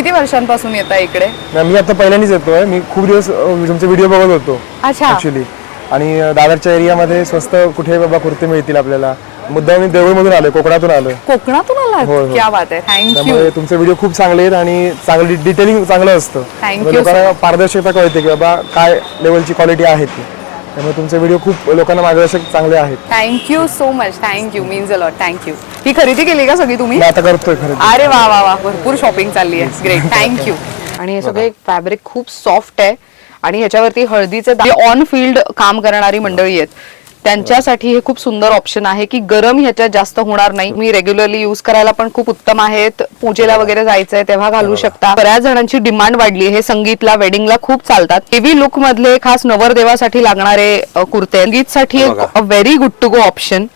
किती वर्षांपासून येता इकडे? मी आता पहिल्यांदाच येतोय. मी खूप दिवस तुमचे व्हिडिओ बघत होतो अच्छा ऍक्च्युली. आणि दादरच्या एरियामध्ये स्वस्त कुठे बाबा कुर्ते मिळतील आपल्याला, मुद्दाम मी देवळमधून आलोय, कोकणातून आलोय. कोकणातून आलात? होय, होय. क्या बात आहे, थँक्यू. त्यामुळे तुमचे व्हिडिओ खूप चांगले आहेत आणि चांगली डिटेलिंग चांगलं असतं. Thank you, लोकांना पारदर्शकता कळते की बाबा काय लेवलची क्वालिटी आहे ती. त्यामुळे तुमचे व्हिडिओ खूप लोकांना मार्गदर्शक चांगले आहेत. Thank you so much, thank you, means a lot, thank you. ही खरेदी केली का सगळी तुम्ही? मी आता करतोय खरं. अरे वा वा वा, भरपूर शॉपिंग चालली आहे. Great, thank you. आणि हे सगळे फॅब्रिक खूप सॉफ्ट आहे आणि ह्याच्यावरती हळदीचे ऑन फील्ड काम करणारी मंडळी आहेत त्यांच्यासाठी हे खूप सुंदर ऑप्शन आहे की गरम ह्याच्यात जास्त होणार नाही. मी रेग्युलरली यूज करायला पण खूप उत्तम आहेत. पूजेला वगैरे जायचंय तेव्हा घालू शकता. बऱ्याच जणांची डिमांड वाढली. हे संगीतला, वेडिंगला खूप चालतात. हेवी लुक मधले खास नवरदेवासाठी लागणारे कुर्ते. संगीतसाठी एक very good to go option.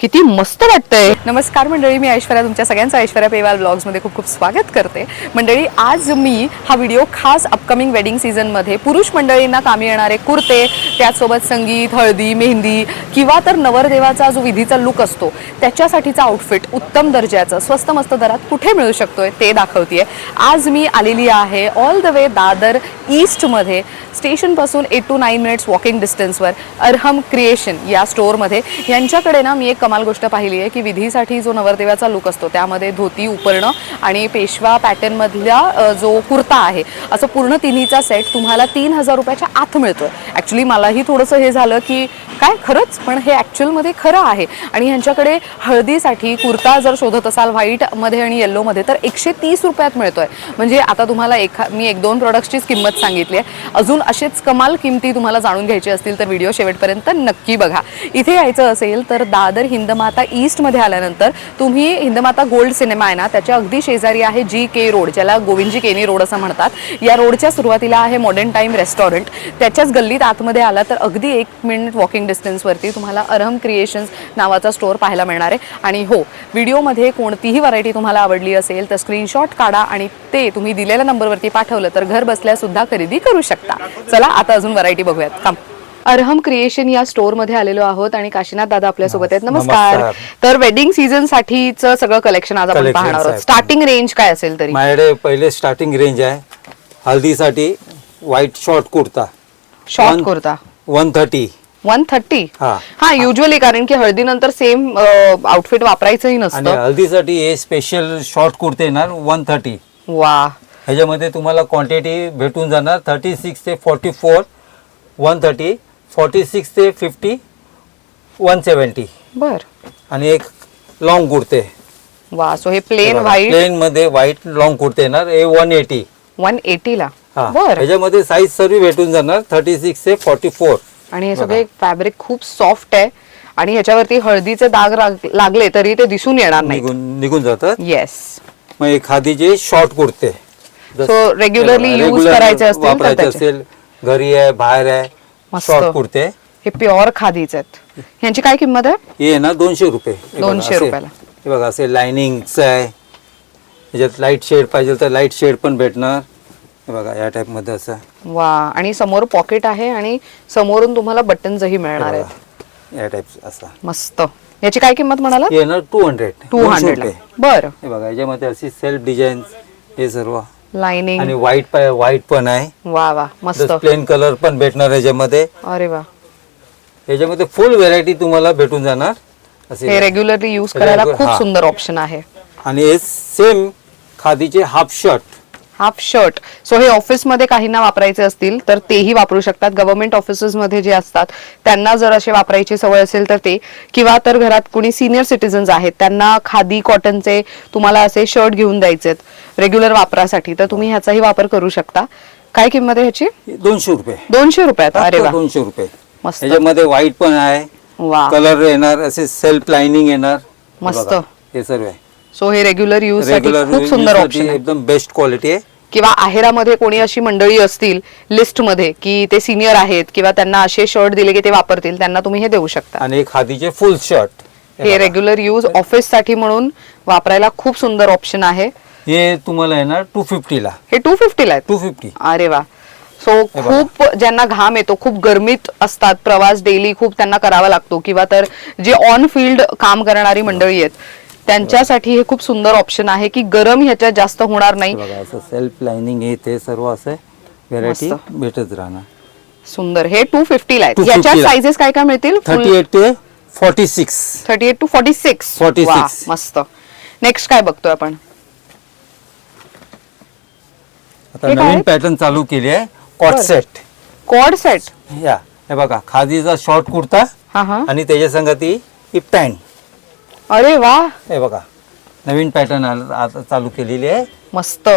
किती मस्त वाटतंय. नमस्कार मंडळी, मी ऐश्वर्या, तुमच्या सगळ्यांचं ऐश्वर्या पेवाल ब्लॉग्स मध्ये खूप खूप स्वागत करते. मंडळी, आज मी हा व्हिडिओ खास अपकमिंग वेडिंग सीझन मध्ये पुरुष मंडळींना कामी येणारे कुर्ते, त्याचसोबत संगीत, हळदी, मेहंदी किंवा तर नवरदेवाचा जो विधीचा लुक असतो त्याच्यासाठीचा आउटफिट उत्तम दर्जाचं स्वस्त मस्त दरात कुठे मिळू शकतोय ते दाखवतेय. आज मी आलेली आहे all the way Dadar east मध्ये, स्टेशन पासून 8 to 9 minutes walking डिस्टन्सवर Arham creation या स्टोअरमध्ये. यांच्याकडे ना मी एक कमाल गोष्ट पाहिली आहे की विधीसाठी जो नवरदेवाचा लुक असतो त्यामध्ये धोती, उपरणं आणि पेशवा पॅटर्न मधला जो कुर्ता आहे, असं पूर्ण तिन्हीचा सेट तुम्हाला 3000 रुपयाच्या आत मिळतोय. ऍक्च्युली मलाही थोडंसं हे झालं की काय खरंच, पण हे ऍक्च्युअलमध्ये खरं आहे. आणि ह्यांच्याकडे हळदीसाठी कुर्ता जर शोधत असाल व्हाईट मध्ये आणि येल्लो मध्ये तर 130 रुपयात मिळतोय. म्हणजे आता तुम्हाला मी 1-2 प्रोडक्ट्सचीच किंमत सांगितली आहे. अजून असेच कमाल किमती तुम्हाला जाणून घ्यायची असतील तर व्हिडिओ शेवटपर्यंत नक्की बघा. इथे यायचं असेल तर दादर हिंदमाता ईस्ट मध्ये आल्यानंतर तुम्ही हिंदमाता गोल्ड सिनेमा आहे ना, त्याच्या अगदी शेजारी आहे GK रोड, ज्याला गोविंदजी केनी रोड असं म्हणतात. या रोडच्या सुरुवातीला आहे मॉडर्न टाइम रेस्टॉरंट. त्याच्याच गल्लीत आतमध्ये आला तर अगदी 1 मिनिट वॉकिंग डिस्टन्सवरती तुम्हाला अरहम क्रिएशन्स नावाचा स्टोअर पाहायला मिळणार आहे. आणि हो, व्हिडिओमध्ये कोणतीही व्हरायटी तुम्हाला आवडली असेल तर स्क्रीनशॉट काढा आणि ते तुम्ही दिलेल्या नंबरवरती पाठवलं तर घर बसल्या सुद्धा खरेदी करू शकता. चला आता अजून व्हरायटी बघूयात. काम अरहम क्रिएशन या स्टोअर मध्ये आलेलो आहोत आणि काशीनाथ दादा आपल्या सोबत आहेत. नमस्कार. तर वेडिंग सीझन साठीचं सगळं कलेक्शन आज आपण पाहणार आहोत. स्टार्टिंग रेंज काय असेल तरी? माझ्याकडे पहिले स्टार्टिंग रेंज आहे हल्दीसाठी white short kurta. Short kurta 130. हा युजली, कारण की हळदीनंतर सेम आउटफिट वापरायचंही आणि नसतं. हल्दीसाठी हे स्पेशल शॉर्ट कुर्ते येणार 130. वा, ह्याच्यामध्ये तुम्हाला क्वांटिटी भेटून जाणार 36 ते 44, 130, 46 ते 50, 170. बर. आणि एक लॉंग कुर्ते. वा, सो हे प्लेन व्हाईट, प्लेन मध्ये व्हाईट लॉंग कुर्ते येणार हे 180 ला. हा, बर. ह्याच्यामध्ये साईज सर्व भेटून जाणार 36 ते 44. आणि हे सगळे फॅब्रिक खूप सॉफ्ट आहे आणि ह्याच्यावरती हळदीचे दाग लागले तरी ते दिसून येणार नाही, निघून जातात. येस. मग हे खादीचे शॉर्ट कुर्ते सो रेग्युलरली यूज करायचे असतील वापरायचे असेल, घरी आहे बाहेर आहे, मस्त. शॉर्ट कुर्ते हे प्युअर खादीचे आहेत. ह्यांची काय किंमत आहे? हे ना 200 रुपये. 200 रुपयाला. हे बघा असे लाइनिंगचं आहे. याच्यात लाईट शेड पाहिजे तर लाईट शेड पण भेटणार. हे बघा या टाइप मध्ये असं. वा, आणि समोर पॉकेट आहे आणि समोरून तुम्हाला बटन्सही मिळणार आहेत. या टाइप असा मस्त. याची काय किंमत म्हणाला? हे ना 200 ला. बरं. हे बघा याच्यामध्ये अशी सेल्फ डिझाईन हे सर्व लाइनिंग आणि व्हाईट पण आहे. वा वा, मस्त. प्लेन कलर पण भेटणार याच्यामध्ये. अरे वा, याच्यामध्ये फुल व्हेरायटी तुम्हाला भेटून जाणार. हे रेग्युलरली यूज करायला खूप सुंदर ऑप्शन आहे. आणि हे सेम खादीचे हाफ शर्ट. सो हे ऑफिस मध्ये काहींना वापरायचे असतील तर तेही वापरू शकतात. गव्हर्नमेंट ऑफिसेस मध्ये जे असतात त्यांना जर असे वापरायची सवय असेल तर ते, किंवा तर घरात कोणी सिनियर सिटीजन्स आहेत त्यांना खादी कॉटनचे तुम्हाला असे शर्ट घेऊन द्यायचे रेग्युलर वापरासाठी, तर तुम्ही ह्याचाही वापर करू शकता. काय किंमत आहे ह्याची? 200 रुपये. 200 रुपयात. अरे वा, 200 रुपये. मस्त. याच्यामध्ये व्हाईट पण आहे, वा, कलर येणार, असे सेल्फ लाइनिंग येणार. मस्त. हे सर्व आहे. सो हे रेग्युलर यूज साठी खूप सुंदर ऑप्शन आहे. एकदम बेस्ट क्वालिटी आहे. किंवा आहेरामध्ये कोणी अशी मंडळी असतील लिस्ट मध्ये की ते सिनियर आहेत किंवा त्यांना असे शर्ट दिले की ते वापरतील, त्यांना तुम्ही हे देऊ शकता. आणि खादीचे फुल शर्ट हे रेग्युलर यूज ऑफिस साठी म्हणून वापरायला खूप सुंदर ऑप्शन आहे. हे तुम्हाला येणार 250 ला. हे 250 ला आहे. 250. अरे वा. सो खूप ज्यांना घाम येतो, खूप गरमीत असतात, प्रवास डेली खूप त्यांना करावा लागतो, किंवा तर जे ऑन फील्ड काम करणारी मंडळी आहेत त्यांच्यासाठी हे खूप सुंदर ऑप्शन आहे की गरम ह्याच्यात जास्त होणार नाही. बघा असं सेल्फ लाइनिंग हे ते सर्व असं व्हेरायटी मस्त. भेटत राहणार. सुंदर. हे 250 ला आहेत. 250 याच्यात ला. साइजेस काय काय मिळतील? 38 ते 46. 38 to 46. 46. वा, मस्त. नेक्स्ट काय बघतोय आपण? आता हे काय नवीन आहे? पॅटर्न चालू केली आहे कॉट बरं. सेट. Co-ord set. या हे बघा खादीचा शॉर्ट कुर्ता हा हा. आणि त्याच्या संगती ही पॅन्ट. अरे वा, हे बघा नवीन पॅटर्न आता चालू केलेली आहे. मस्त.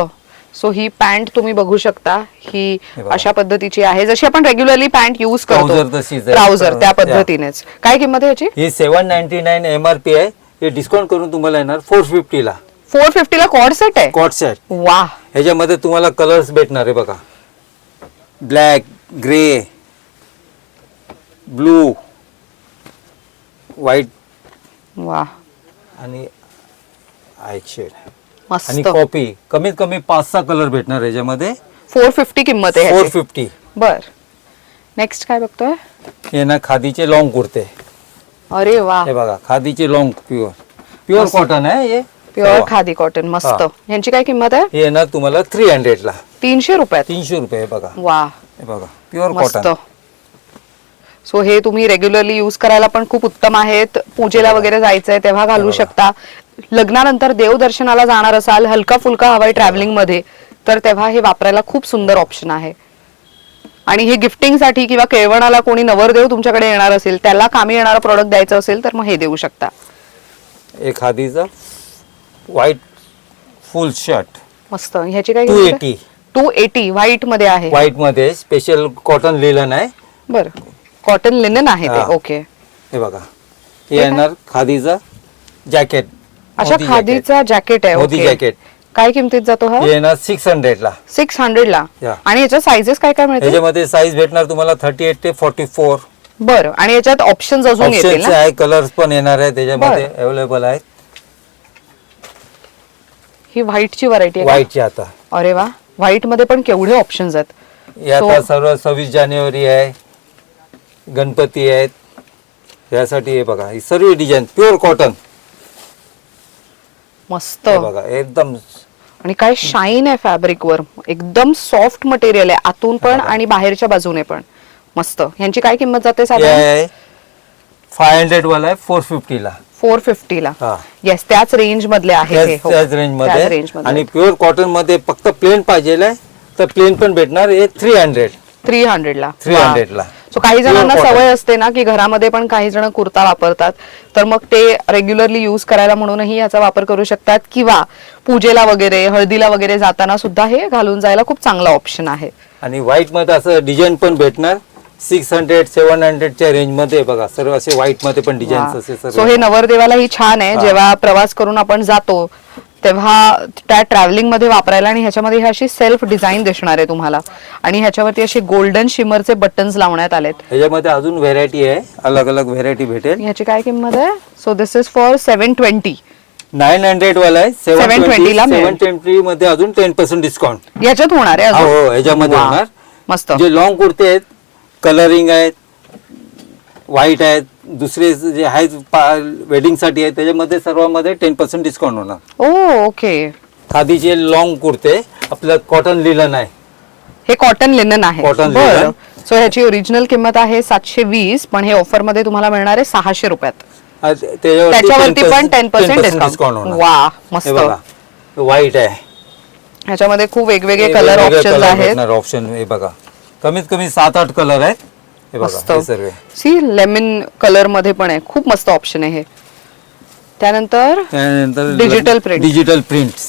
सो ही पॅन्ट तुम्ही बघू शकता. ही हे बघा. अशा पद्धतीची आहे जशी आपण रेग्युलरली पॅन्ट यूज करतो. Trouser तशीच आहे. ट्राउझर त्या या. पद्धतीनेच. काय किंमत आहे याची? ही 799 MRP आहे. हे डिस्काउंट करून तुम्हाला येणार 450 ला. 450 ला कॉर्ड सेट आहे. कॉट सेट. वा, ह्याच्यामध्ये तुम्हाला कलर्स भेटणार आहे बघा. ब्लॅक, ग्रे, ब्लू, व्हाईट वा, आणि आईक शेड मस्त. आणि कॉपी. कमीत कमी 5-6 कलर भेटणार याच्यामध्ये. 450 किंमत आहे ह्याची. 450. बर. नेक्स्ट काय बघतोय? हे ना खादीचे लॉंग कुर्ते. अरे वा, हे बघा खादीचे लॉंग प्युअर मस्त. कॉटन आहे हे. प्युअर हो. खादी कॉटन. मस्त. हा. यांची काय किंमत आहे? हे येणार तुम्हाला 300 ला. 300 रुपयात. 300 रुपये. हे बघा वा, हे बघा प्युअर मस्त. कॉटन. सो हे तुम्ही रेग्युलरली यूज करायला पण खूप उत्तम आहेत. पूजेला वगैरे जायचंय तेव्हा घालू बघा. शकता. लग्नानंतर देवदर्शनाला जाणार असाल, हलका फुलका हवाय ट्रॅव्हलिंग मध्ये, तर तेव्हा हे वापरायला खूप सुंदर ऑप्शन आहे. आणि हे गिफ्टिंग साठी किंवा केळवणाला कोणी नवरदेव तुमच्याकडे येणार असेल, त्याला कामी येणारा प्रोडक्ट द्यायचं असेल तर मग हे देऊ शकता. एक खादीचा व्हाईट फुल शर्ट मस्त. ह्याची काय 280. 280 व्हाईट मध्ये आहे. व्हाईट मध्ये स्पेशल कॉटन लिलन आहे. बर, कॉटन लिनन आहे हा. ते. ओके. हे बघा हे येणार खादीचा जॅकेट. अच्छा, खादीचा जॅकेट आहे. मोदी ओके. जॅकेट. काय किमतीत जातो हा? हे येणार 600 ला. 600 ला. या. आणि याच्या साइजेस काय काय मिळतील? ह्याच्यामध्ये साईज भेटणार तुम्हाला 38 ते 44. बरं. आणि याच्यात ऑप्शन्स अजून येतील ऑप्शन्स ना? आहे, कलर्स पण येणार आहे त्याच्यामध्ये अवेलेबल आहेत. ही व्हाईटची व्हरायटी आहे का? व्हाईटची आता अरे वा, व्हाईट मध्ये पण केवढे ऑप्शन्स आहेत. हे आता So- सर्व 26 जानेवारी आहे, गणपती आहेत, यासाठी हे बघा ही सर्व डिझाईन प्युअर कॉटन. मस्त. हे बघा एकदम आणि काय शाईन आहे फॅब्रिक वर. एकदम सॉफ्ट मटेरियल आहे आतून पण आणि बाहेरच्या बाजूने पण. मस्त. ह्यांची काय किंमत जाते हे साधारण? आहे 500 वाला आहे 450 ला. 450 ला. हा. येस, त्याच रेंज मधले आहे हे. हो. त्याच रेंज त्याच मध्ये. range मध्ये. आणि प्युअर कॉटन मध्ये फक्त प्लेन पाहिजे तर प्लेन पण भेटणार. हे 300 ला. 300 ला. सो काही Pure जणांना cotton. सवय असते ना की घरामध्ये पण काही जण कुर्ता वापरतात, तर मग ते रेग्युलरली यूज करायला म्हणूनही याचा वापर करू शकतात, किंवा पूजेला वगैरे हळदीला वगैरे जाताना सुद्धा हे घालून जायला खूप चांगला ऑप्शन आहे. आणि व्हाईट मध्ये असं डिझाईन पण भेटणार 600-700 च्या रेंज मध्ये. बघा सर्व असे व्हाईट मध्ये पण डिझाईन असे सो सर्व. हे नवरदेवाला ही छान आहे. जेव्हा प्रवास करून आपण जातो तेव्हा त्या ट्रॅव्हलिंग मध्ये वापरायला. आणि ह्याच्यामध्ये ही अशी सेल्फ डिझाईन दिसणार आहे तुम्हाला, आणि ह्याच्यावरती असे गोल्डन शिमरचे बटन्स लावण्यात आलेत. ह्याच्यामध्ये अजून व्हेरायटी आहे, अलग अलग व्हेरायटी भेटेल. ह्याची काय किंमत आहे? So this is for 720. 900 वाला आहे. 720 ला मिळेल. 720 मध्ये अजून 10% डिस्काउंट. याच्यात होणार आहे अजून? हो ह्याच्यामध्ये वा. होणार. मस्त. जे लॉंग कुर्ते आहेत, कलरिंग आहेत, व्हाईट आहेत, दुसरे जे आहेत वेडिंग साठी आहेत, त्याच्यामध्ये सर्वांमध्ये 10% डिस्काउंट होणार. ओ, ओके. खादीचे लॉंग कुर्ते आपलं कॉटन लिलन आहे. हे कॉटन लिनन आहे. Cotton बरं. linen. सो ह्याची ओरिजिनल किंमत आहे 720, पण हे ऑफर मध्ये तुम्हाला मिळणार आहे 600 रुपयात. त्याच्यावरती पण 10% डिस्काउंट. वा, मस्त. व्हाईट आहे. ह्याच्यामध्ये खूप वेगवेगळे कलर ऑप्शन्स आहेत. ऑप्शन हे बघा कमीत कमी 7-8 कलर आहेत. हे बघा मस्त. हे सर्व. सी लेमन कलर मध्ये पण आहे. खूप मस्त ऑप्शन आहे हे. त्यानंतर त्यानंतर Digital print. Digital prints.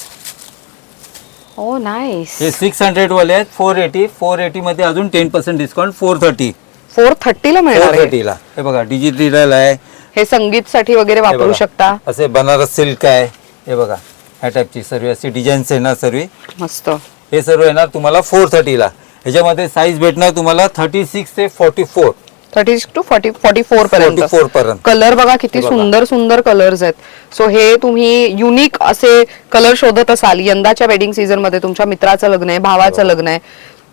ओ नाईस. हे 600 वाले आहेत. 480 मध्ये अजून 10% डिस्काउंट. 430 430 ला मिळणार आहे. 430 ला. हे बघा डिजिटल आहे. हे संगीत साठी वगैरे हे वापरू बघा. शकता. असे बनारस सिल्क आहे. हे बघा ह्या टाईपची सर्व अशी डिझाईन्स आहे ना सर्व. मस्त. हे सर्व येणार तुम्हाला 430 ला. ह्याच्यामध्ये साईज भेटणार तुम्हाला 36 ते 44. 30 to 44 पर्यंत. 44 पर्यंत. कलर बघा किती हे बघा. सुंदर सुंदर कलर्स आहेत. सो हे तुम्ही युनिक असे कलर शोधत असाल यंदाच्या वेडिंग सीझन मध्ये, तुमच्या मित्राचं लग्न आहे, भावाचं लग्न आहे,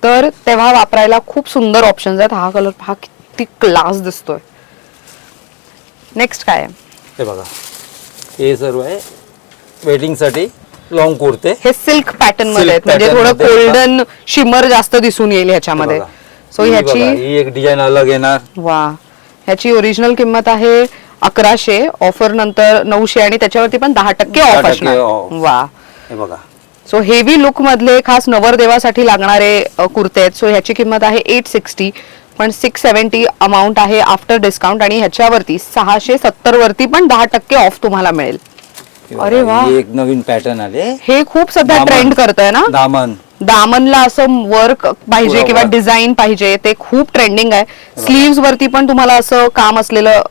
तर तेव्हा वापरायला खूप सुंदर ऑप्शन्स आहेत. हा कलर हा किती क्लास दिसतोय. नेक्स्ट काय आहे? हे बघा हे सर्व आहे वेडिंग साठी लॉंग कुर्ते. हे सिल्क पॅटर्न मध्ये आहेत, Silk म्हणजे pattern थोडं मध्ये गोल्डन शिमर जास्त दिसून येईल ह्याच्यामध्ये. बघा. सो ही ह्याची बघा, ही एक डिझाईन अलग येणार. वा, ह्याची ओरिजिनल किंमत आहे 1100, ऑफर नंतर 900 आणि त्याच्यावरती पण 10% ऑफ 10% असणार. off. वा, हे बघा, सो हेवी लुक मधले खास नवरदेवासाठी लागणारे कुर्ते आहेत. सो ह्याची किंमत आहे 860, पण 670 अमाऊंट आहे आफ्टर डिस्काउंट आणि ह्याच्यावरती 670 वरती पण 10% ऑफ तुम्हाला मिळेल. हे बघा, अरे वा, ही एक नवीन पॅटर्न आले. हे खूप सध्या दामन. ट्रेंड करतंय ना. दामन दामनला असं वर्क पाहिजे पुरा किंवा work. डिझाईन पाहिजे, ते खूप ट्रेंडिंग आहे. स्लीव्स वरती पण तुम्हाला असं काम असलेलं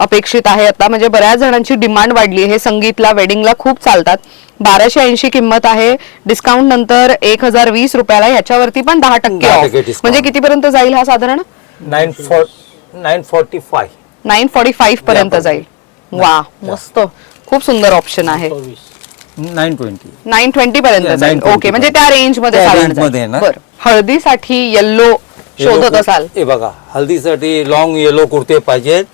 अपेक्षित आहे आता, म्हणजे बऱ्याच जणांची डिमांड वाढली. हे संगीतला वेडिंगला खूप चालतात. 1280 किंमत आहे, डिस्काउंट नंतर 1020 रुपयाला. ह्याच्यावरती पण 10% 10% ऑफ. discount. म्हणजे कितीपर्यंत जाईल हा साधारण? 945. 945 पर्यंत जाईल. वा, मस्त, खूप सुंदर ऑप्शन आहे. 920. 920 पर्यंत Yeah, जाईल. 920 ओके, म्हणजे त्या रेंज मध्ये त्या साधारण range मध्ये जाईल. आहे ना. बरं, हळदीसाठी येल्लो शोधत असाल, हे बघा, हल्दीसाठी लॉंग येलो कुर्ते पाहिजेत,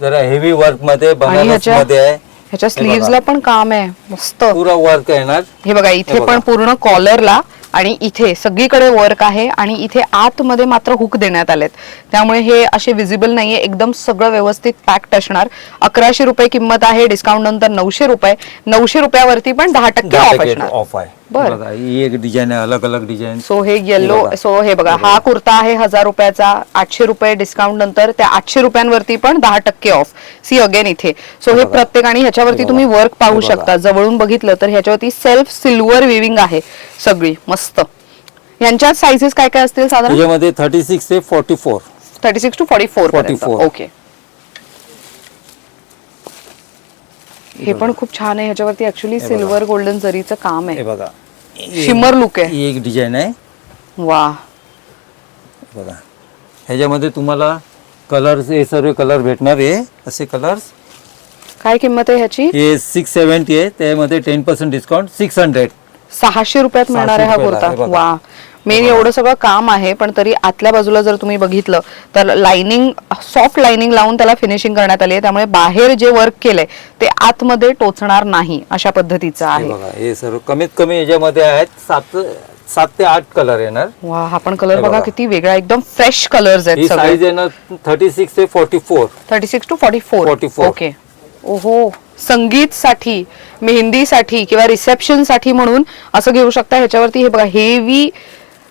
जरा हेवी वर्क मध्ये, बनारस ह्याच्या- मध्ये आहे. ह्याच्या हे बघा, स्लीव्हजला पण काम आहे मस्त. पुरा वर्क येणार. हे बघा, इथे हे पण बघा. पूर्ण कॉलरला आणि इथे सगळीकडे वर्क आहे आणि इथे आतमध्ये मात्र हुक देण्यात आलेत, त्यामुळे हे असे विजिबल नाहीये. एकदम सगळं व्यवस्थित पॅक्ड असणार. 1100 रुपये किंमत आहे, डिस्काउंट नंतर 900 रुपये. 900 रुपयावरती पण 10% ऑफ 10% असणार. ऑफ आहे. बरं. बघा, ही एक डिझाईन आहे, अलग अलग डिझाईन. सो हे येलो, बघा. सो हे बघा, हा कुर्ता आहे 1000 रुपयाचा, 800 रुपये डिस्काउंट नंतर त्या 800 रुपयांवरती पण 10% ऑफ. सी अगेन इथे. सो हे प्रत्येक आणि ह्याच्यावरती तुम्ही वर्क पाहू शकता. जवळून बघितलं तर ह्याच्यावरती सेल्फ सिल्वर विविंग आहे सगळी मस्त. यांच्यात साइजेस काय काय असतील साधारण? त्याच्यामध्ये 36 ते 44. 36 टू 44 पर्यंत. 44. ओके, हे पण खूप छान आहे. ह्याच्यावरती ऍक्च्युली सिल्वर गोल्डन जरीचं काम हे आहे, बघा, शिमर लुक आहे. ही एक डिझाईन आहे. वा, बघा, ह्याच्यामध्ये तुम्हाला कलर्स, हे सर्व कलर भेटणार आहे. असे कलर्स. काय किंमत आहे ह्याची? हे 670 आहे, त्यामध्ये 10% डिस्काउंट 600. 600 रुपयात मिळणार आहे हा 600 कुर्ता. रुपयाला, हे बघा. वा, मेन एवढं सगळं काम आहे, पण तरी आतल्या बाजूला जर तुम्ही बघितलं तर लाइनिंग, सॉफ्ट लाइनिंग लावून त्याला फिनिशिंग करण्यात आली आहे, त्यामुळे बाहेर जे वर्क केलंय ते आतमध्ये टोचणार नाही अशा पद्धतीचं हे आहे. बघा, हे सर्व कमीत कमी याच्यामध्ये आहेत 7 ते 8 कलर येणार. वा, हा पण कलर हे बघा बघा. किती वेगळा, एकदम फ्रेश कलर्स ही आहेत सगळे. साईज येणार 36 ते 44. 36 टू 44. 44. ओके. ओहो, संगीत साठी, मेहंदी साठी किंवा रिसेप्शन साठी म्हणून असं घेऊ शकता. ह्याच्यावरती हे बघा, हेवी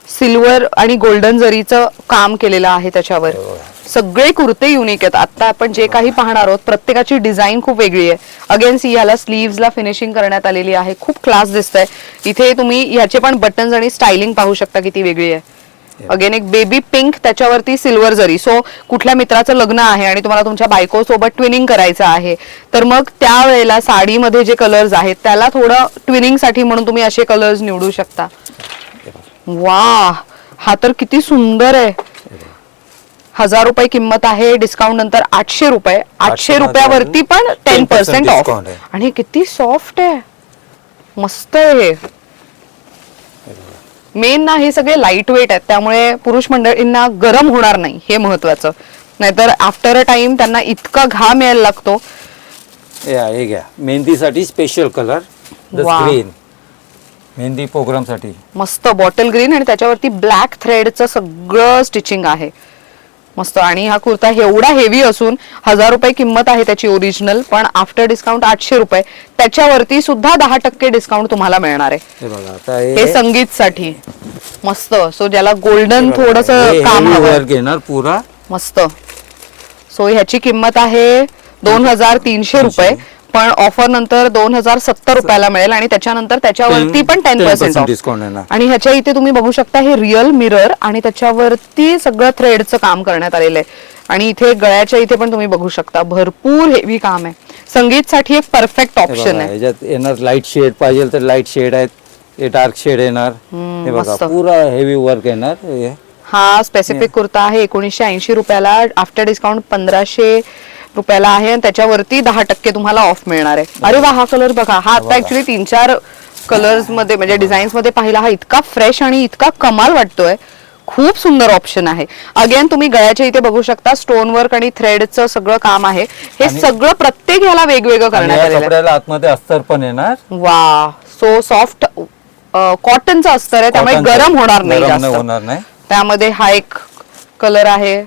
सिल्वर आणि गोल्डन जरीचं काम केलेलं आहे त्याच्यावर. सगळे कुर्ते युनिक आहेत. आता आपण जे काही पाहणार आहोत प्रत्येकाची डिझाईन खूप वेगळी आहे. अगेन सी, ह्याला स्लीव्हजला फिनिशिंग करण्यात आलेली आहे, खूप क्लास दिसतंय. इथे तुम्ही ह्याचे पण बटन्स आणि स्टायलिंग पाहू शकता किती वेगळी आहे. अगेन एक बेबी पिंक, त्याच्यावरती सिल्वर जरी. सो कुठल्या मित्राचं लग्न आहे आणि तुम्हाला तुमच्या बायको सोबत ट्विनिंग करायचं आहे, तर मग त्यावेळेला साडीमध्ये जे कलर्स आहेत त्याला थोडं ट्विनिंग साठी म्हणून तुम्ही असे कलर्स निवडू शकता. वा, हा तर किती सुंदर आहे. 1000 रुपये किंमत आहे, डिस्काउंट नंतर 800 रुपये. 800 रुपयावरती पण 10% ऑफ. discount आहे. आणि किती सॉफ्ट आहे, मस्त आहे. मेन ना, हे सगळे लाईट वेट आहेत, त्यामुळे पुरुष मंडळींना गरम होणार नाही, हे महत्वाचं. नाहीतर आफ्टर अ टाइम त्यांना इतका घाम यायला लागतो. हे घ्या, मेहंदीसाठी स्पेशल कलर, वा. ग्रीन, मेहंदी प्रोग्राम साठी. मस्त बॉटल ग्रीन आणि त्याच्यावरती ब्लॅक थ्रेडचं सगळं स्टिचिंग आहे, मस्त. आणि हा कुर्ता एवढा हेवी असून 1000 रुपये किंमत आहे त्याची ओरिजिनल, पण आफ्टर डिस्काउंट 800 रुपये. त्याच्यावरती सुद्धा 10% डिस्काउंट तुम्हाला मिळणार आहे. हे बघा, आता हे संगीत साठी मस्त. सो ज्याला गोल्डन थोडस काम हवं, वर्क येणार पुरा. मस्त. सो ह्याची किंमत आहे 2300 रुपये, पण ऑफर नंतर 2070 रुपयाला मिळेल आणि त्याच्यानंतर त्याच्यावरती पण 10% ऑफ. डिस्काउंट येणार. आणि ह्याच्या इथे तुम्ही बघू शकता हे रिअल मिरर आणि त्याच्यावरती सगळं थ्रेडचं काम करण्यात आलेलं आहे. आणि इथे गळ्याच्या इथे पण तुम्ही बघू शकता भरपूर हेवी काम आहे. संगीत साठी एक परफेक्ट ऑप्शन आहे. याच्यात येणार लाईट शेड पाहिजे तर लाईट शेड आहेत, हे डार्क शेड येणार. हे बघा, मस्त. पुरा हेवी वर्क येणार. हा स्पेसिफिक कुर्ता आहे 1980 रुपयाला, आफ्टर डिस्काउंट 1500 रुपयाला आहे आणि त्याच्यावरती 10% तुम्हाला ऑफ मिळणार आहे. अरे वा, हा कलर बघा, हा आता ऍक्च्युली 3-4 कलर्स मध्ये म्हणजे डिझाईन्स मध्ये पाहिला, हा इतका फ्रेश आणि इतका कमाल वाटतोय, खूप सुंदर ऑप्शन आहे. अगेन तुम्ही गळ्याच्या इथे बघू शकता स्टोन वर्क आणि थ्रेडचं सगळं काम आहे. हे सगळं प्रत्येक ह्याला वेगवेगळं आणि करण्यात या आलेलं आहे. कपड्याला आतमध्ये अस्तर पण येणार. वा, सो सॉफ्ट कॉटनचं अस्तर आहे, त्यामुळे कॉटनचं. गरम होणार नाही गरम जास्त. होणार नाही. त्यामध्ये हा एक कलर आहे,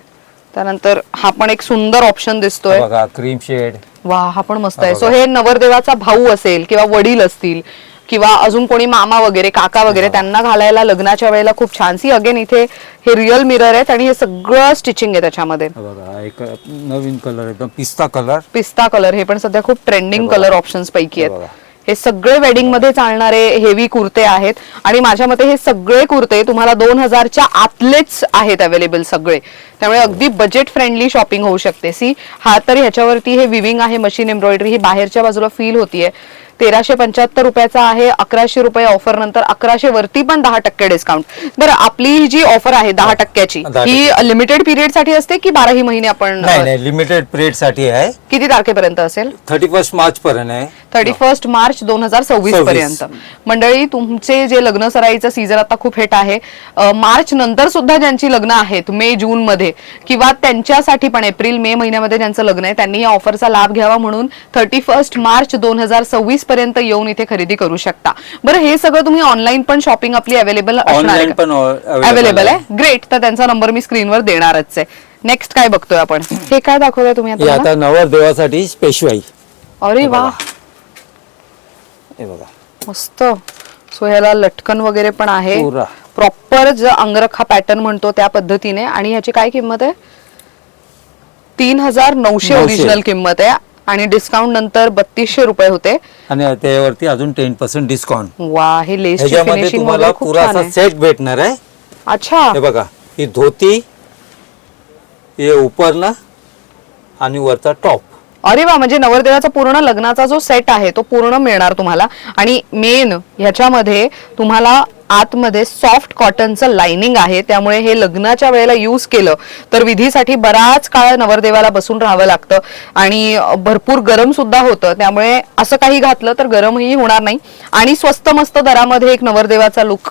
त्यानंतर हा पण एक सुंदर ऑप्शन दिसतोय. बघा क्रीम शेड. वा, हा पण मस्त आहे. सो हे नवरदेवाचा भाऊ असेल किंवा वडील असतील किंवा अजून कोणी मामा वगैरे काका वगैरे त्यांना घालायला लग्नाच्या वेळेला खूप छान. सी अगेन इथे हे रिअल मिरर आहेत आणि हे सगळं स्टिचिंग आहे त्याच्यामध्ये. बघा एक नवीन कलर एकदम पिस्ता कलर. पिस्ता कलर हे पण सध्या खूप ट्रेंडिंग कलर ऑप्शन्स पैकी हे आहेत. बघा. हे सगळे वेडिंग मध्ये चालणारे हेवी कुर्ते आहेत आणि माझ्या मते हे सगळे कुर्ते तुम्हाला 2000च्या आतलेच आहेत अवेलेबल सगळे. त्यामुळे अगदी बजेट फ्रेंडली शॉपिंग होऊ शकते. सी हा तर ह्याच्यावरती हे विविंग आहे, मशीन एम्ब्रॉयडरी ही बाहेरच्या बाजूला फील होतीये. 1375 रुपयाचा आहे. 1100 रुपये ऑफर नंतर 1100 वरती पण 10% डिस्काउंट. बरं, आपली जी ऑफर आहे 10%ची 10% ही लिमिटेड पिरियड साठी असते की 12ही महिने आपण नाही लिमिटेड पिरियड साठी आहे. किती तारखेपर्यंत असेल? 31 मार्च पर्यंत आहे. 31 मार्च 2026 पर्यंत. मंडळी, तुमचे जे लग्न सराईचं सीझन आता खूप हिट आहे. मार्च नंतर सुद्धा ज्यांची लग्न आहेत मे जून मध्ये किंवा त्यांच्यासाठी पण एप्रिल मे महिन्यामध्ये ज्यांचं लग्न आहे त्यांनी या ऑफरचा लाभ घ्यावा म्हणून 31 मार्च 2026 पर्यंत येऊन इथे खरेदी करू शकता. बरं, हे सगळं तुम्ही ऑनलाईन पण शॉपिंग आपली अवेलेबल असणार ऑनलाईन पण अवेलेबल आहे. ग्रेट, तर त्यांचा नंबर मी स्क्रीनवर देणारच आहे. नेक्स्ट काय बघतोय आपण? हे काय दाखवतोय तुम्ही हे आता? आता नवरदेवासाठी पेशवाई. अरे वा, हे बघा मस्त. सो ह्याला लटकन वगैरे पण आहे. पुरा. प्रॉपर जो अंगरखा पॅटर्न म्हणतो त्या पद्धतीने. आणि ह्याची काय किंमत आहे? 3900 ओरिजिनल किंमत आहे आणि डिस्काउंट नंतर 3200 रुपये होते. आणि त्यावरती अजून 10% डिस्काउंट. वा, हे लेसची ह्याच्यामध्ये फिनिशिंग तुम्हाला वगैरे खूप पुरा छान असा आहे. सेट भेटणार आहे. अच्छा, हे बघा, ही धोती, हे उपरना आणि वरचा टॉप. अरे वा, म्हणजे नवरदेवाचा पूर्ण लग्नाचा जो सेट आहे तो पूर्ण मिळणार तुम्हाला. आणि मेन ह्याच्यामध्ये तुम्हाला आतमध्ये सॉफ्ट कॉटनचं लाइनिंग आहे, त्यामुळे हे लग्नाच्या वेळेला यूज केलं तर विधीसाठी बराच काळ नवरदेवाला बसून राहावं लागतं आणि भरपूर गरम सुद्धा होतं. त्यामुळे असं काही घातलं तर गरमही होणार नाही आणि स्वस्त मस्त दरामध्ये एक नवरदेवाचा लुक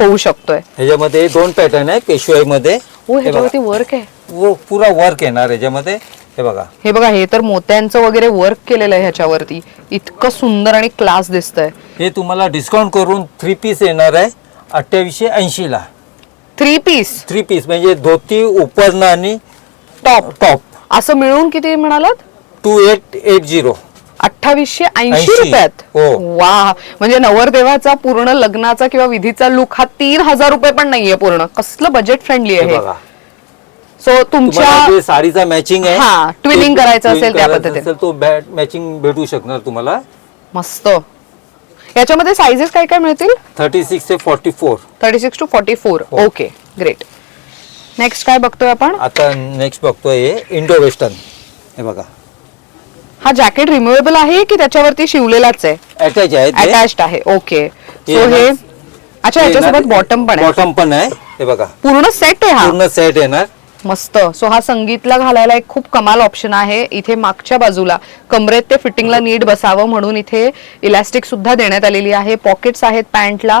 होऊ शकतोय. ह्याच्यामध्ये 2 पॅटर्न आहे पेशवाई मध्ये. ओ, ह्याच्यावरती वर्क आहे. पुरा वर्क येणार ह्याच्यामध्ये. हे बघा, हे बघा, हे तर मोत्यांचं वगैरे वर्क केलेलं आहे ह्याच्यावरती. इतकं सुंदर आणि क्लास दिसतंय. हे तुम्हाला डिस्काउंट करून 3 पीस येणार आहे 2880 ला. 3 पीस 3 पीस म्हणजे धोती, उपरणं आणि टॉप टॉप. असं मिळून किती म्हणालात? 2880. 2880 रुपयात. हो. वा, म्हणजे नवरदेवाचा पूर्ण लग्नाचा किंवा विधीचा लुक हा 3000 रुपये पण नाहीये पूर्ण. कसलं बजेट फ्रेंडली हे आहे. बघा, सो तुम्हाला तुमच्या जे साडीचा मॅचिंग आहे, हा, ट्विनिंग करायचं असेल त्या करायचं पद्धतीने. असेल तो मॅचिंग भेटू शकणार तुम्हाला. मस्त. याच्यामध्ये साइजेस काय काय मिळतील? 36 ते 44. 36 to 44. Okay, great. नेक्स्ट काय बघतोय आपण? आता नेक्स्ट बघतोय हे इंडो वेस्टर्न. हे बघा, हा जॅकेट रिमुवेबल आहे की त्याच्यावरती शिवलेलाच आहे? अटॅच आहे ते. अटॅच्ड आहे. ओके. हे सो हे ना- अच्छा, याच्यासोबत बॉटम पण आहे. बॉटम पण आहे. हे बघा, पूर्ण सेट आहे हा. पूर्ण सेट येणार. मस्त. सो हा संगीतला घालायला एक खूप कमाल ऑप्शन आहे. इथे मागच्या बाजूला कमरेत ते फिटिंगला नीट बसावं म्हणून इथे इलास्टिक सुद्धा देण्यात आलेली आहे. पॉकेट्स आहेत पॅन्टला.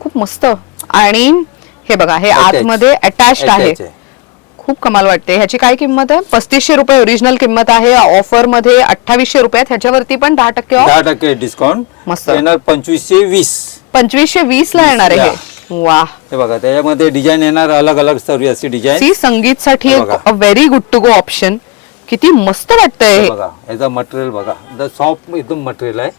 खूप मस्त. आणि हे बघा, हे Attached. आतमध्ये अटॅच्ड आहे. Attach आहे. खूप कमाल वाटते. ह्याची काय किंमत आहे? 3500 रुपये ओरिजिनल किंमत आहे. ऑफर मध्ये 2800 रुपयात. ह्याच्यावरती पण 10% ऑफ. 10% डिस्काउंट मस्त. येणार 2520. 2520 ला येणार आहे. वा, हे बघा, त्याच्यामध्ये डिझाईन येणार अलग अलग सर्व अशी डिझाईन. सी संगीत साठी हे एक बघा. Very good to go option. किती मस्त वाटतंय हे. बघा, याचा मटेरियल बघा, सॉफ्ट एकदम मटेरियल आहे.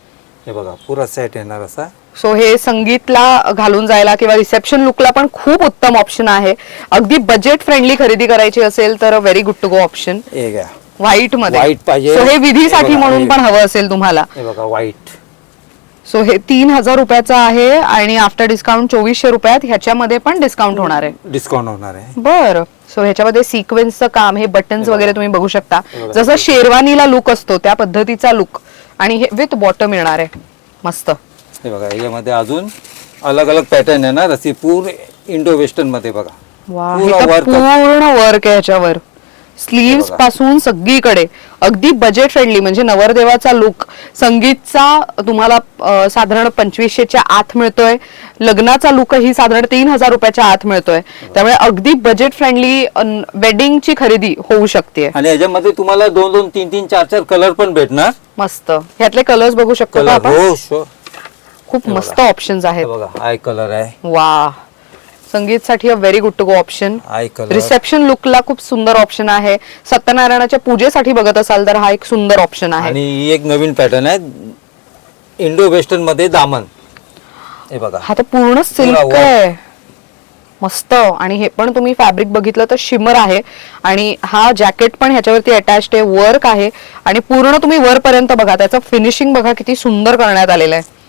हे बघा, पुरा सेट येणार असा. सो हे संगीतला घालून जायला किंवा रिसेप्शन लुकला पण खूप उत्तम ऑप्शन आहे. अगदी बजेट फ्रेंडली खरेदी करायची असेल तर very good to go option. हे घ्या, व्हाईट मध्ये. White पाहिजे. सो हे विधीसाठी हे बघा, म्हणून हे- पण हवं असेल तुम्हाला. हे बघा व्हाईट. सो हे 3000 रुपयाचं आहे आणि आफ्टर डिस्काउंट 2400 रुपयात. ह्याच्यामध्ये पण डिस्काउंट होणार आहे. डिस्काउंट होणार आहे. बर. सो ह्याच्यामध्ये सिक्वेन्सचं काम, हे बटन्स हे वगैरे बघा. तुम्ही बघू शकता. हे बघा. जसं शेरवानीला लुक असतो त्या पद्धतीचा लुक आणि हे विथ बॉटम येणार आहे. मस्त. हे बघा, याच्यामध्ये अजून अलग अलग पॅटर्न येणार अशी पूर्ण इंडो वेस्टर्न मध्ये. बघा, वा, पुरा हे तर work. पूर्ण वर्क आहे ह्याच्यावर. स्लीव्स पासून सगळीकडे अगदी बजेट फ्रेंडली, म्हणजे नवरदेवाचा लुक संगीतचा तुम्हाला साधारण 2500च्या आत मिळतोय, लग्नाचा लुकही साधारण 3000 रुपयाच्या आत मिळतोय. त्यामुळे अगदी बजेट फ्रेंडली वेडिंगची खरेदी होऊ शकते. आणि याच्यामध्ये तुम्हाला 2-2, 3-3, 4-4 कलर पण भेटणार. मस्त. ह्यातले कलर्स बघू शकतो का कलर आपण? हो शुअर. खूप मस्त ऑप्शन्स आहेत. बघा आय कलर आहे, वा, संगीतसाठी a very good to go option. Eye colour. Reception लुकला खूप सुंदर ऑप्शन आहे. सत्यनारायणाच्या पूजेसाठी बघत असाल तर हा एक सुंदर ऑप्शन आहे. आणि ही एक नवीन पॅटर्न आहे इंडो वेस्टर्न मध्ये दामन. हे बघा हा तर पूर्ण सिल्क work. आहे, मस्त. आणि हे पण तुम्ही फॅब्रिक बघितलं तर शिमर आहे, आणि हा जॅकेट पण ह्याच्यावरती अटॅच्ड आहे, वर्क आहे, आणि पूर्ण तुम्ही वरपर्यंत बघा, त्याचं फिनिशिंग बघा किती सुंदर करण्यात आलेलं आहे.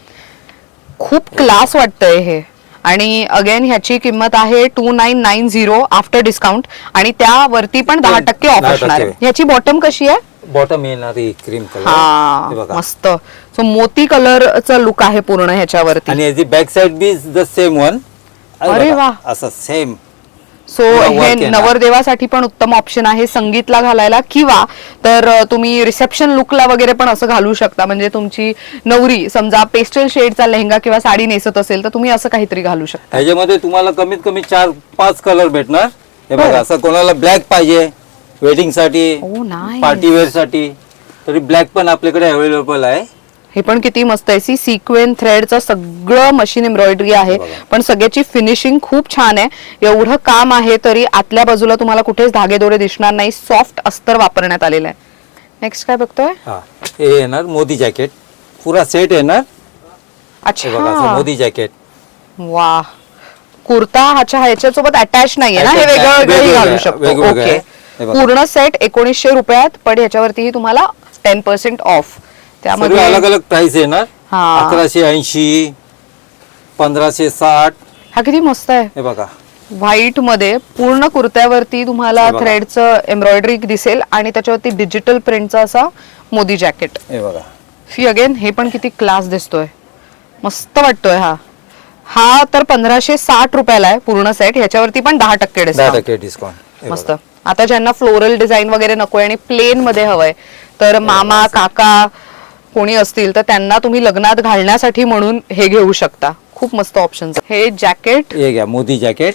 खूप क्लास वाटतंय हे. आणि अगेन ह्याची किंमत आहे 2990 आफ्टर डिस्काउंट, आणि त्यावरती पण 10% ऑफ 10% असणार आहे. ह्याची बॉटम कशी आहे? बॉटम येणार क्रीम कलर. हे हा, बघा. मस्त. सो मोती कलरचं लुक आहे पूर्ण ह्याच्यावरती. आणि याची back side be the same one. अरे वा. असं सेम. सो हे नवरदेवासाठी पण उत्तम ऑप्शन आहे संगीतला घालायला, किंवा तर तुम्ही रिसेप्शन लुकला वगैरे पण असं घालू शकता. म्हणजे तुमची नवरी समजा पेस्टल शेडचा लेहंगा किंवा साडी नेसत असेल तर तुम्ही असं काहीतरी घालू शकता. ह्याच्यामध्ये तुम्हाला कमीत कमी 4-5 कलर भेटणार. हे बघा, असं कोणाला ब्लॅक पाहिजे वेडिंग साठी, ओ नाही, पार्टी वेअर साठी, तरी ब्लॅक पण आपल्याकडे अवेलेबल आहे. हे पण किती मस्त आहे. सिक्वेन थ्रेडचं सगळं मशीन एम्ब्रॉयडरी आहे, पण सगळ्याची फिनिशिंग खूप छान आहे. एवढं काम आहे तरी आतल्या बाजूला तुम्हाला कुठेच धागेदोरे दिसणार नाही. सॉफ्ट अस्तर वापरण्यात आलेलं आहे. नेक्स्ट काय बघतोय? हा, हे येणार मोदी जॅकेट, पुरा सेट येणार. हे बघा असं अच्छा, मोदी जॅकेट. वा. कुर्ता ह्याच्यासोबत अटॅच नाहीये ना, हे Attach नाही, वेगळं वेगवेगळं घालू आहे, शकतो. वेगवेगळं ओके. आहे. हे बघा. पूर्ण सेट 1900 रुपयात, पण ह्याच्यावरती तुम्हाला 10% ऑफ. सर्व त्यामध्ये अलग अलग प्राइस येणार. हा. 1180, 1560. हा किती मस्त आहे. हे बघा व्हाईट मध्ये पूर्ण कुर्त्यावरती तुम्हाला हे बघा. थ्रेडचं एम्ब्रॉयडरी दिसेल, आणि त्याच्यावरती डिजिटल प्रिंटचा असा मोदी जॅकेट. हे बघा. सी अगेन, हे पण किती क्लास दिसतोय, मस्त वाटतोय. हा तर 1560 रुपयाला आहे पूर्ण सेट. ह्याच्यावरती पण 10% डिस्काउंट. 10% डिस्काउंट. मस्त. आता ज्यांना फ्लोरल डिझाईन वगैरे नकोय आणि प्लेन मध्ये हवंय, तर मामा काका कोणी असतील तर त्यांना तुम्ही लग्नात घालण्यासाठी म्हणून हे घेऊ शकता. खूप मस्त ऑप्शन्स. हे जॅकेट, हे घ्या मोदी जॅकेट.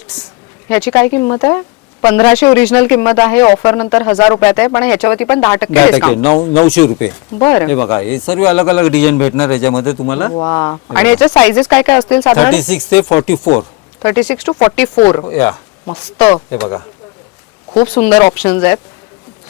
ह्याची काय किंमत आहे? 1500 ओरिजिनल किंमत आहे, ऑफर नंतर 1000 रुपयात आहे, पण ह्याच्यावरती पण 10% 10% डिस्काउंट. 900 रुपये. बरं, हे बघा, हे सर्व अलग अलग डिझाईन भेटणार याच्यामध्ये तुम्हाला. वा. आणि याच्या साइजेस काय काय असतील साधारण? 36 ते 44. 36 to 44. या मस्त. हे बघा. खूप सुंदर ऑप्शन्स आहेत.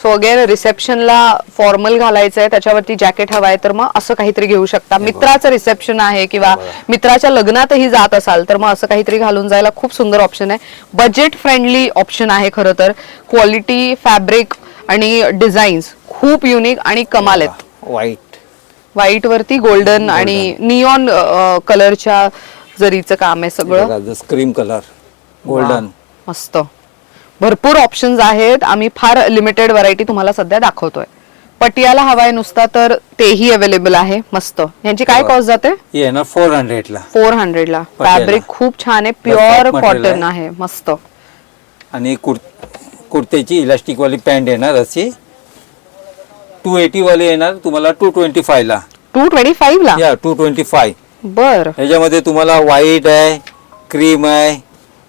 सो अगेन रिसेप्शनला फॉर्मल घालायचं आहे, त्याच्यावरती जॅकेट हवाय, तर मग असं काहीतरी घेऊ शकता. मित्राचं रिसेप्शन आहे किंवा मित्राच्या लग्नातही जात असाल तर मग असं काहीतरी घालून जायला खूप सुंदर ऑप्शन आहे. बजेट फ्रेंडली ऑप्शन आहे खरं तर. क्वालिटी, फॅब्रिक आणि डिझाईन्स खूप युनिक आणि कमाल आहेत. व्हाईट. व्हाईट वरती गोल्डन आणि निऑन कलरच्या जरीचं काम आहे सगळं. Cream colour, golden. मस्त. भरपूर ऑप्शन्स आहेत. आम्ही फार लिमिटेड व्हरायटी तुम्हाला सध्या दाखवतोय. पटियाला हवाय नुसता तर तेही अवेलेबल आहे. मस्त. यांची काय कॉस्ट जाते? हे येणार 400 ला. 400 ला. फॅब्रिक खूप छान आहे, प्युअर कॉटन आहे. मस्त. आणि कुर्त्याची इलास्टिक वाली पॅन्ट येणार अशी 280 वाली येणार तुम्हाला 225 ला. 225 ला? या 225. बर. याच्यामध्ये तुम्हाला व्हाईट आहे, क्रीम आहे,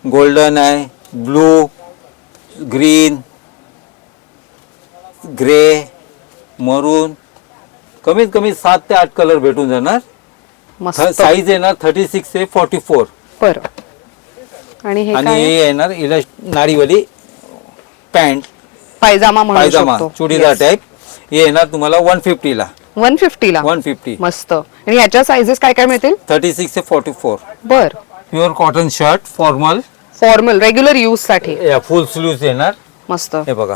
गोल्डन आहे, ब्लू, ग्रीन, ग्रे, मरून, कमीत कमी 7 ते 8 कलर भेटून जाणार. मस्त. साईज येणार 36 ते 44. बर. आणि हे आणि काय? हे येणार नाडीवाली पॅन्ट, पायजामा म्हणू पायजामा, शकतो. चुडीदार टाइप. हे येणार तुम्हाला 150 ला. 150 ला. 150. मस्त. आणि याच्या साइजेस काय काय मिळतील? 36 ते 44. बर. Pure cotton shirt, formal, formal, regular use साठी. फुल स्लीव्ह येणार. मस्त. हे बघा.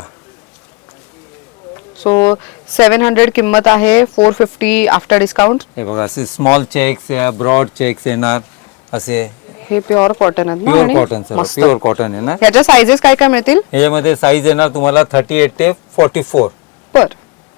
सो 700 किंमत आहे, 450 आफ्टर डिस्काउंट. हे बघा, असे स्मॉल चेक्स, ब्रॉड चेक्स येणार. असे हे प्युअर कॉटन आहेत ना? प्युअर आणि कॉटन, मस्त. प्युअर कॉटन येणार. ह्याच्या साइजेस काय काय मिळतील? याच्यामध्ये साईज येणार तुम्हाला 38 ते 44. बर.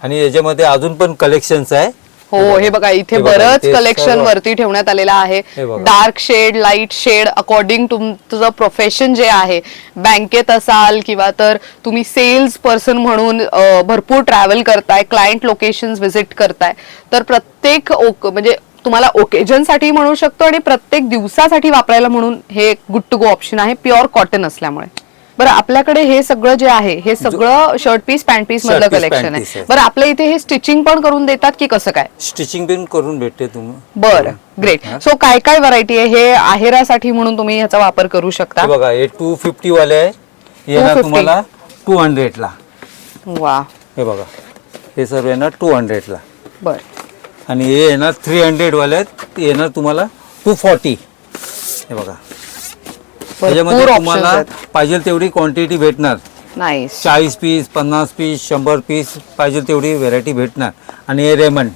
आणि याच्यामध्ये अजून पण कलेक्शन्स आहे. हो हे बघा इथे हे बघा, बरंच ते कलेक्शन सर्व- वरती ठेवण्यात आलेलं आहे. हे बघा. Dark shade, light shade according तुमचं प्रोफेशन जे आहे, बँकेत असाल किंवा तर तुम्ही सेल्स पर्सन म्हणून भरपूर ट्रॅव्हल करताय, क्लायंट लोकेशन व्हिजिट करताय, तर प्रत्येक म्हणजे तुम्हाला ओकेजन साठी म्हणू शकतो आणि प्रत्येक दिवसासाठी वापरायला म्हणून हे गुड टू गो ऑप्शन आहे, प्युअर कॉटन असल्यामुळे. बरं आपल्याकडे हे सगळं जे आहे हे सगळं शर्ट पीस पॅन्ट पीस मधलं Shirt piece, कलेक्शन pant आहे. piece आहे. बरं आपल्या इथे हे स्टिचिंग पण करून देतात की कसं काय? स्टिचिंग पण करून भेटते तुम्ही. बरं ग्रेट. सो काय काय व्हरायटी आहे? हे आहेरासाठी म्हणून तुम्ही ह्याचा वापर करू शकता. हे बघा हे 250 वाले आहे, येणार 250. तुम्हाला 200 ला. वा हे बघा हे सर्व येणार 200 ला. बर आणि हे येणार 300 वाले आहेत, ते येणार तुम्हाला 240. हे बघा त्याच्यामध्ये भरपूर तुम्हाला ऑप्शन्स पाहिजे तेवढी क्वांटिटी भेटणार. नाईस. 40 पीस, 50 पीस, 100 पीस पाहिजे तेवढी व्हेरायटी भेटणार. आणि हे रेमंड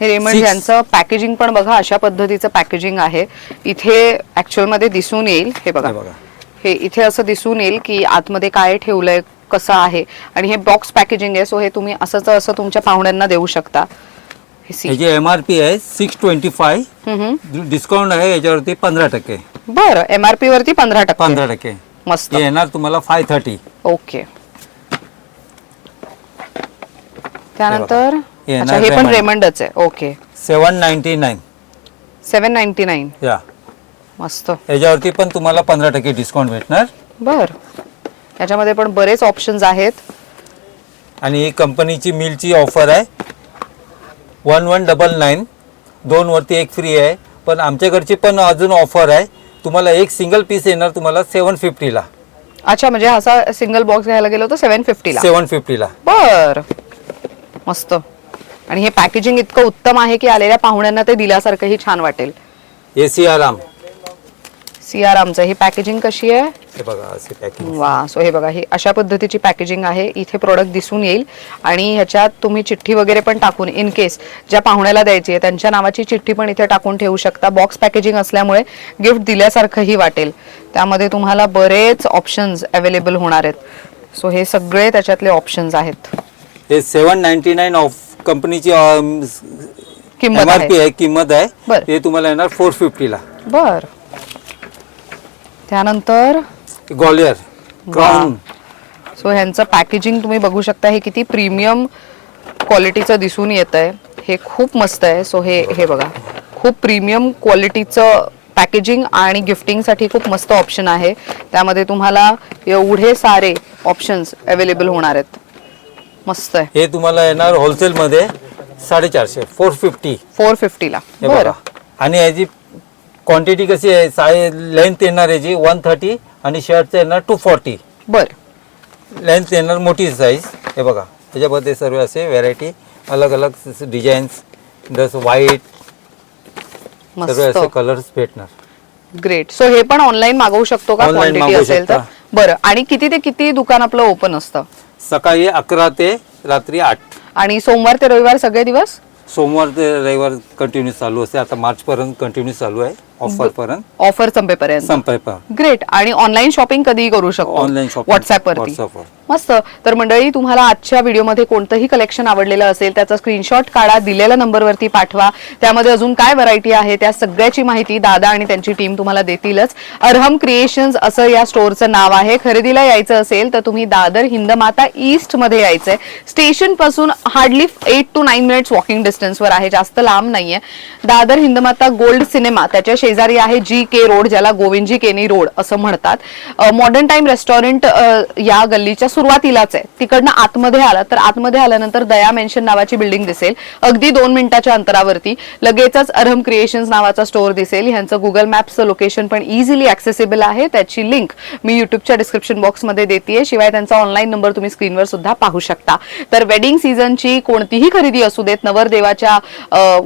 हे रेमंड Six. यांचं पॅकेजिंग पण बघा अशा पद्धतीचं पॅकेजिंग आहे. इथे ऍक्च्युअल मध्ये दिसून येईल हे बघा, हे बघा. हे इथे असं दिसून येईल की आतमध्ये काय ठेवलंय कसं आहे. आणि हे बॉक्स पॅकेजिंग आहे, सो हे तुम्ही असं तुमच्या पाहुण्यांना देऊ शकता. हे see. याची MRP आहे 625, डिस्काउंट आहे याच्यावरती 15%. बरं MRP वरती 15%. 15%. मस्त. हे येणार तुम्हाला 530. ओके. त्यानंतर हे येणार अच्छा हे पण रेमंड. रेमंडच आहे. ओके 799. 799. या मस्त. याच्यावरती पण तुम्हाला 15% डिस्काउंट भेटणार. बर याच्यामध्ये पण बरेच ऑप्शन्स आहेत. आणि ही कंपनीची मिलची ऑफर आहे 1199, 2 वरती 1 फ्री आहे. पण आमच्याकडची पण अजून ऑफर आहे, तुम्हाला एक सिंगल पीस येणार तुम्हाला 750 ला. अच्छा म्हणजे असा सिंगल बॉक्स घ्यायला गेलो तर 750 ला. 750 ला. बर मस्त. आणि हे पॅकेजिंग इतकं उत्तम आहे की आलेल्या पाहुण्यांना ते दिल्यासारखंही छान वाटेल. एसी आराम. सियारामचं ही पॅकेजिंग कशी आहे? हे बघा असे पॅकिंग. वा सो हे बघा ही अशा पद्धतीची पॅकेजिंग आहे. इथे प्रोडक्ट दिसून येईल आणि ह्याच्यात तुम्ही चिठ्ठी वगैरे पण टाकून इन केस ज्या पाहुण्याला द्यायची आहे त्यांच्या नावाची चिठ्ठी पण इथे टाकून ठेवू शकता. बॉक्स पॅकेजिंग असल्यामुळे गिफ्ट दिल्यासारखंही वाटेल. त्यामध्ये तुम्हाला बरेच ऑप्शन्स अवेलेबल होणार आहेत. सो हे सगळे त्याच्यातले ऑप्शन्स आहेत. हे 799 ऑफ कंपनीची किंमत आहे. MRP आहे, किंमत आहे. बरं. ते तुम्हाला येणार 450 ला. बर त्यानंतर ग्वालियर क्राउन. सो ह्यांचं पॅकेजिंग तुम्ही बघू शकता. हे किती प्रीमियम क्वालिटीचं दिसून येत आहे. हे खूप मस्त आहे. सो हे बघा खूप प्रीमियम क्वालिटीचं पॅकेजिंग आणि गिफ्टिंगसाठी खूप मस्त ऑप्शन आहे. त्यामध्ये तुम्हाला एवढे सारे ऑप्शन्स अवेलेबल होणार आहेत. मस्त आहे. हे तुम्हाला येणार होलसेल मध्ये 450, 450. 450 ला. हे बरं बघा. आणि याची क्वांटिटी कशी आहे, लेंथ येणार याची 130 आणि शर्टचं येणार 240. बरं लेंथ येणार मोठी साईज. हे बघा त्याच्यामध्ये सर्व असे व्हेरायटी अलग अलग डिझाईन्स, जसं व्हाईट सर्व मस्त असे कलर्स भेटणार. ग्रेट. सो हे पण ऑनलाईन मागवू शकतो का Online क्वांटिटी मागवू असेल तर? शकता. बरं आणि किती ते किती दुकान आपलं ओपन असतं? सकाळी 11 ते रात्री 8. आणि सोमवार ते रविवार सगळे दिवस? सोमवार ते रविवार कंटिन्यू चालू असते. आता मार्च पर्यंत कंटिन्यू चालू आहे, ऑफर पर्यंत ऑफर संपेपर्यंत. संपेपर्यंत. ग्रेट. आणि ऑनलाईन शॉपिंग कधीही करू शकतो ऑनलाईन शॉपिंग व्हॉट्सअप वरती. व्हॉट्सअपवर. मस्त. तर मंडळी तुम्हाला आजच्या व्हिडिओमध्ये कोणतंही कलेक्शन आवडलेलं असेल त्याचा स्क्रीनशॉट काढा, दिलेल्या नंबरवरती पाठवा. त्यामध्ये अजून काय व्हरायटी आहे त्या सगळ्याची माहिती दादा आणि त्यांची टीम तुम्हाला देतीलच. अरहम क्रिएशन्स असं या स्टोअरचं नाव आहे. खरेदीला यायचं असेल तर तुम्ही दादर हिंदमाता ईस्ट मध्ये यायचंय. स्टेशन पासून हार्डली 8 to 9 मिनिट्स वॉकिंग डिस्टन्सवर आहे, जास्त लांब नाहीये. दादर हिंदमाता गोल्ड सिनेमा त्याच्या शेजारी आहे GK रोड, ज्याला गोविंदजी केनी रोड असं म्हणतात. मॉडर्न टाइम रेस्टॉरंट या गल्लीच्या सुरुवातीलाच आहे. तिकडनं आतमध्ये आला तर आतमध्ये आल्यानंतर दया मेन्शन नावाची बिल्डिंग दिसेल. अगदी 2 मिनिटाच्या अंतरावरती लगेचच अरहम क्रिएशन्स नावाचा स्टोअर दिसेल. ह्यांचं गुगल मॅप्सचं लोकेशन पण इझिली ऍक्सेसिबल आहे. त्याची लिंक मी युट्यूबच्या डिस्क्रिप्शन बॉक्समध्ये देतेय. शिवाय त्यांचा ऑनलाईन नंबर तुम्ही स्क्रीनवर सुद्धा पाहू शकता. तर वेडिंग सीझनची कोणतीही खरेदी असू देत, नवरदेवाच्या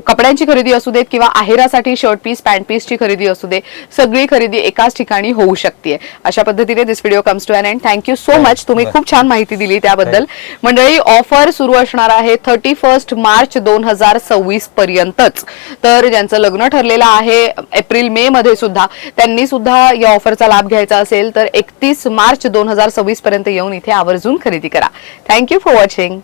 कपड्यांची खरेदी असू देत किंवा आहेरासाठी शर्ट पीस पॅन्ट पीसची खरेदी असू दे, सगळी खरेदी एकाच ठिकाणी होऊ शकते. अशा पद्धतीने this video comes to an end. Thank you so much. तुम्ही खूप छान माहिती दिली त्याबद्दल. मंडळी ऑफर सुरू असणार आहे 31 मार्च 2026 पर्यंतच. तर ज्यांचं लग्न ठरलेलं आहे एप्रिल मे मध्ये सुद्धा, त्यांनी सुद्धा या ऑफरचा लाभ घ्यायचा असेल तर 31 मार्च 2026 पर्यंत येऊन इथे आवर्जून खरेदी करा. Thank you for watching.